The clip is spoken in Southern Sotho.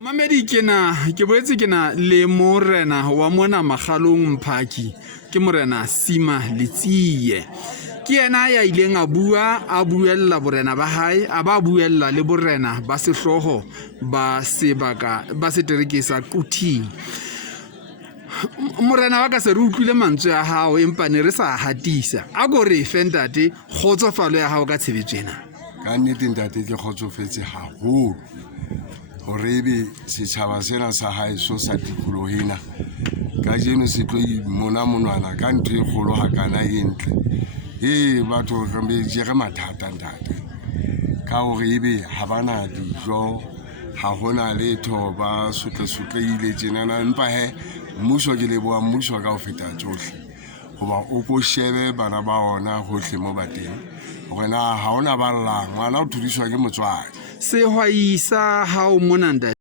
Mamedi ke boetse ke na le morena wa mona Magalong Mphaki ke morena Sima Letsiye ke yena ya ileng a buella borena ba hae a ba buella le borena ba sehloho ba sebaka ba setereke sa Quthing. Morena wa ka se re utlwile mantswe a hao empa ne re sa hatisa a go re fe ntate kgotsofalo ya hao ka tshebetso ena. Ka nnete ntate ke kgotsofetse haholo hore ebe setjhaba sena sa haeso sa tikolohina ka jeno se tlo imona monwana ka ntho e kgolo hakana e ntle batho re jere mathata ntate ka hore ebe ha bana dijo ha hona letho ba sotle tjenana empa mmuso ke leboha mmuso ka ho feta tsohle hoba o ko shebe bana ba ona hohle mo bateng hore na ha ona ba llang ngwana o thudiswa ke motswadi Sehwai sa hao mona ntate